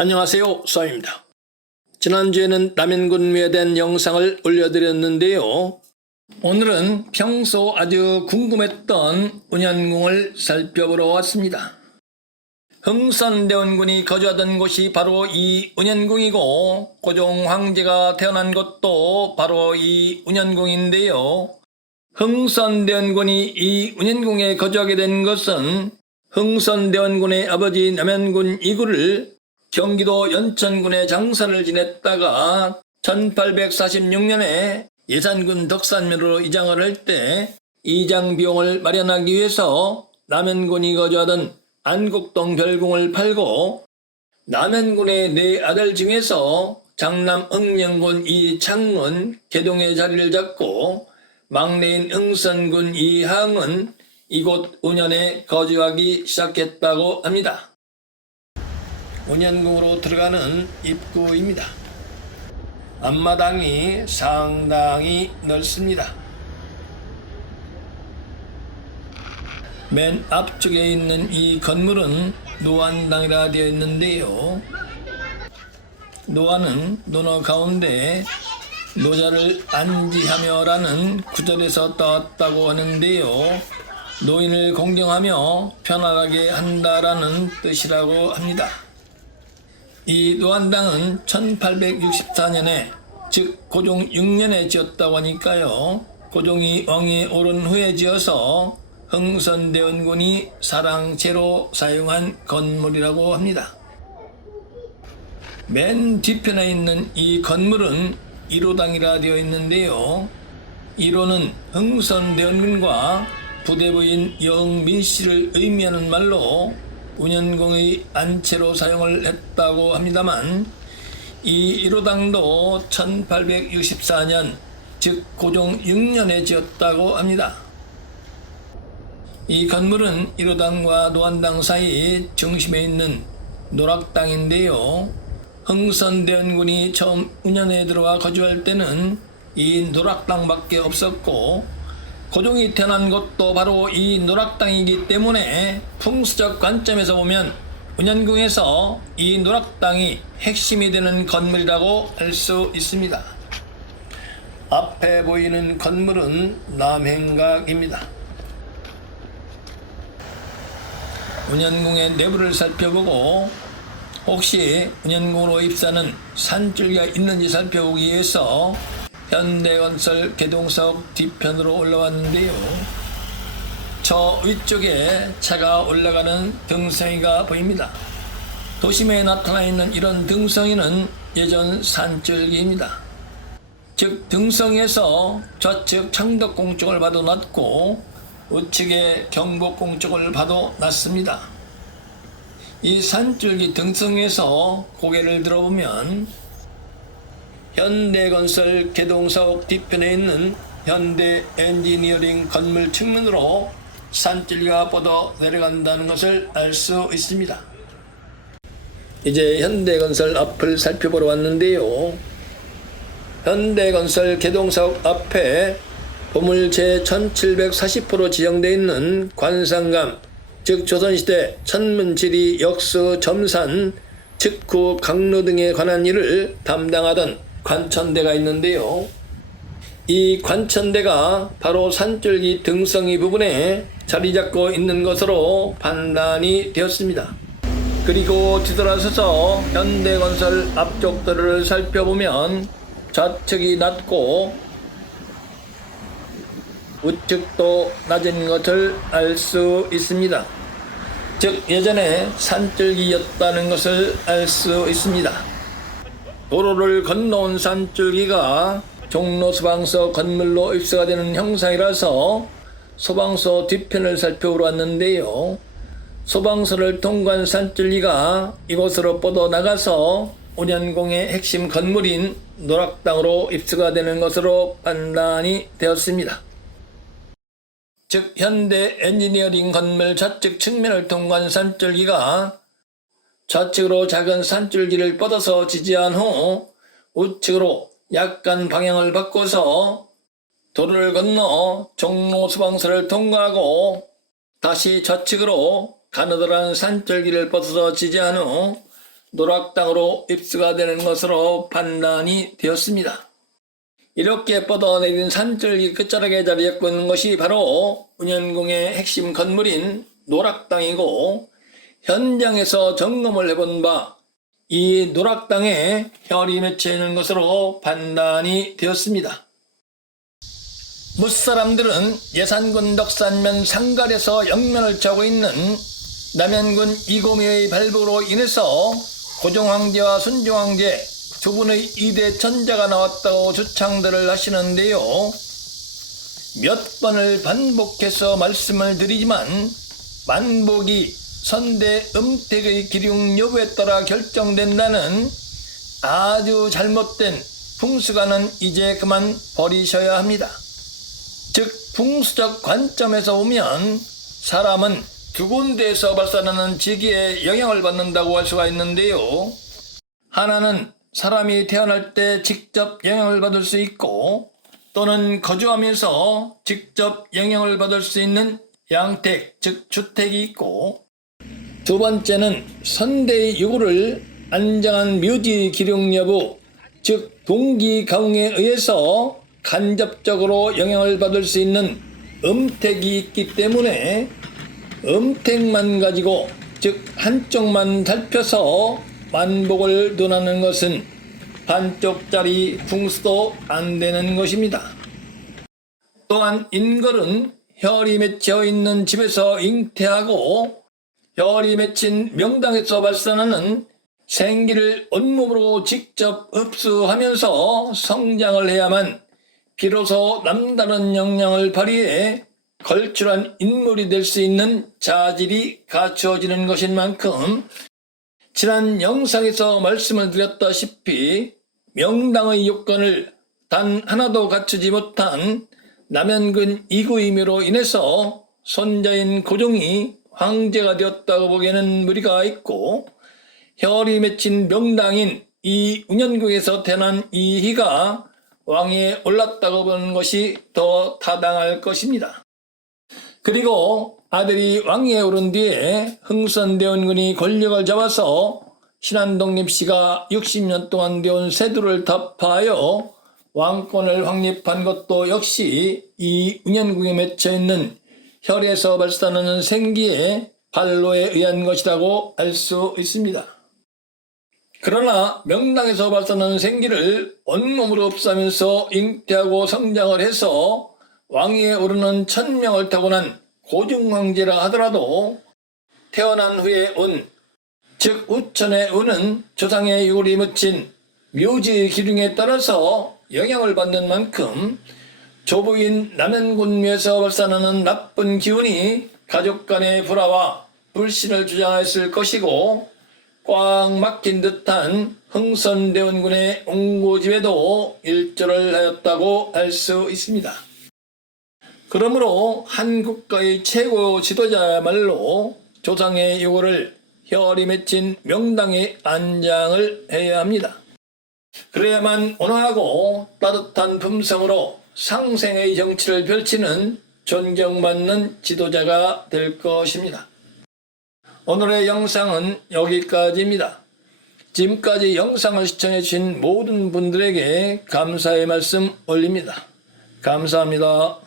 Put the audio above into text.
안녕하세요, 수아입니다. 지난주에는 남인군미에 대한 영상을 올려드렸는데요. 오늘은 평소 아주 궁금했던 운현궁을 살펴보러 왔습니다. 흥선대원군이 거주하던 곳이 바로 이 운현궁이고 고종 황제가 태어난 곳도 바로 이 운현궁인데요. 흥선대원군이 이 운현궁에 거주하게 된 것은 흥선대원군의 아버지 남현군 이구를 경기도 연천군에 장사를 지냈다가 1846년에 예산군 덕산면으로 이장을 할 때 이장 비용을 마련하기 위해서 남현군이 거주하던 안국동 별궁을 팔고 남현군의 네 아들 중에서 장남 흥령군 이창은 개동의 자리를 잡고 막내인 흥선군 이항은 이곳 운현에 거주하기 시작했다고 합니다. 운현궁으로 들어가는 입구입니다. 앞마당이 상당히 넓습니다. 맨 앞쪽에 있는 이 건물은 노안당이라 되어 있는데요. 노안은 논어 가운데 노자를 안지하며 라는 구절에서 따왔다고 하는데요. 노인을 공경하며 편안하게 한다라는 뜻이라고 합니다. 이 노안당은 1864년에 즉 고종 6년에 지었다고 하니까요. 고종이 왕위에 오른 후에 지어서 흥선대원군이 사랑제로 사용한 건물이라고 합니다. 맨 뒤편에 있는 이 건물은 1호당이라 되어 있는데요. 1호는 흥선대원군과 부대부인 영민씨를 의미하는 말로 운현궁의 안채로 사용을 했다고 합니다만 이 1호당도 1864년 즉 고종 6년에 지었다고 합니다. 이 건물은 1호당과 노안당 사이 중심에 있는 노락당인데요. 흥선대원군이 처음 운현에 들어와 거주할 때는 이 노락당밖에 없었고 고종이 태어난 곳도 바로 이 노락당이기 때문에 풍수적 관점에서 보면 운현궁에서 이 노락당이 핵심이 되는 건물이라고 할 수 있습니다. 앞에 보이는 건물은 남행각입니다. 운현궁의 내부를 살펴보고 혹시 운현궁으로 입사하는 산줄기가 있는지 살펴보기 위해서 현대건설 개동석 뒤편으로 올라왔는데요. 저 위쪽에 차가 올라가는 등성이가 보입니다. 도심에 나타나 있는 이런 등성이는 예전 산줄기입니다. 즉 등성에서 좌측 창덕궁 쪽을 봐도 낮고 우측에 경복궁 쪽을 봐도 낮습니다. 이 산줄기 등성에서 고개를 들어보면 현대건설 개동사옥 뒤편에 있는 현대엔지니어링 건물 측면으로 산줄기가 뻗어 내려간다는 것을 알 수 있습니다. 이제 현대건설 앞을 살펴보러 왔는데요. 현대건설 개동사옥 앞에 보물 제1740호로 지정되어 있는 관상감 즉 조선시대 천문지리 역수 점산 측구 강로 등에 관한 일을 담당하던 관천대가 있는데요. 이 관천대가 바로 산줄기 등성이 부분에 자리 잡고 있는 것으로 판단이 되었습니다. 그리고 뒤돌아서서 현대건설 앞쪽 도로를 살펴보면 좌측이 낮고 우측도 낮은 것을 알 수 있습니다. 즉 예전에 산줄기였다는 것을 알 수 있습니다. 도로를 건너온 산줄기가 종로 소방서 건물로 입수가 되는 형상이라서 소방서 뒤편을 살펴보러 왔는데요. 소방서를 통과한 산줄기가 이곳으로 뻗어나가서 운현궁의 핵심 건물인 노락당으로 입수가 되는 것으로 판단이 되었습니다. 즉 현대 엔지니어링 건물 좌측 측면을 통과한 산줄기가 좌측으로 작은 산줄기를 뻗어서 지지한 후 우측으로 약간 방향을 바꿔서 도로를 건너 종로 소방서를 통과하고 다시 좌측으로 가느다란 산줄기를 뻗어서 지지한 후 노락당으로 입수가 되는 것으로 판단이 되었습니다. 이렇게 뻗어내린 산줄기 끝자락에 자리잡고 있는 것이 바로 운현궁의 핵심 건물인 노락당이고, 현장에서 점검을 해본 바 이 노락당에 혈이 맺혀 있는 것으로 판단이 되었습니다. 무사람들은 예산군 덕산면 상갈에서 영면을 차고 있는 남현군 이고미의 발부로 인해서 고종황제와 순종황제 두 분의 2대 천자가 나왔다고 주창들을 하시는데요. 몇 번을 반복해서 말씀을 드리지만 만복이 선대 음택의 기륭 여부에 따라 결정된다는 아주 잘못된 풍수관은 이제 그만 버리셔야 합니다. 즉 풍수적 관점에서 보면 사람은 두 군데에서 발산하는 지기에 영향을 받는다고 할 수가 있는데요. 하나는 사람이 태어날 때 직접 영향을 받을 수 있고, 또는 거주하면서 직접 영향을 받을 수 있는 양택, 즉 주택이 있고, 두 번째는 선대의 요구를 안정한 묘지 기룡 여부, 즉 동기가웅에 의해서 간접적으로 영향을 받을 수 있는 음택이 있기 때문에 음택만 가지고, 즉 한쪽만 살펴서 만복을 논하는 것은 반쪽짜리 궁수도 안 되는 것입니다. 또한 인걸은 혈이 맺혀 있는 집에서 잉태하고 혈이 맺힌 명당에서 발산하는 생기를 온몸으로 직접 흡수하면서 성장을 해야만 비로소 남다른 역량을 발휘해 걸출한 인물이 될 수 있는 자질이 갖추어지는 것인 만큼, 지난 영상에서 말씀을 드렸다시피 명당의 요건을 단 하나도 갖추지 못한 남현군 이구임으로 인해서 손자인 고종이 황제가 되었다고 보기에는 무리가 있고, 혈이 맺힌 명당인 이 운현궁에서 태어난 이희가 왕위에 올랐다고 보는 것이 더 타당할 것입니다. 그리고 아들이 왕위에 오른 뒤에 흥선대원군이 권력을 잡아서 신안독립씨가 60년 동안 되온 세두를 타파하여 왕권을 확립한 것도 역시 이 운현궁에 맺혀 있는 혈에서 발산하는 생기의 발로에 의한 것이라고 알 수 있습니다. 그러나 명당에서 발산하는 생기를 온몸으로 흡수하면서 잉태하고 성장을 해서 왕위에 오르는 천명을 타고난 고종황제라 하더라도 태어난 후에 운, 즉 우천의 운은 조상의 유골이 묻힌 묘지 기둥에 따라서 영향을 받는 만큼 조부인 남현군묘에서 발산하는 나쁜 기운이 가족 간의 불화와 불신을 주장했을 것이고, 꽉 막힌 듯한 흥선대원군의 옹고집에도 일조를 하였다고 할 수 있습니다. 그러므로 한 국가의 최고 지도자야말로 조상의 요구를 혈이 맺힌 명당에 안장을 해야 합니다. 그래야만 온화하고 따뜻한 품성으로 상생의 정치를 펼치는 존경받는 지도자가 될 것입니다. 오늘의 영상은 여기까지입니다. 지금까지 영상을 시청해 주신 모든 분들에게 감사의 말씀 올립니다. 감사합니다.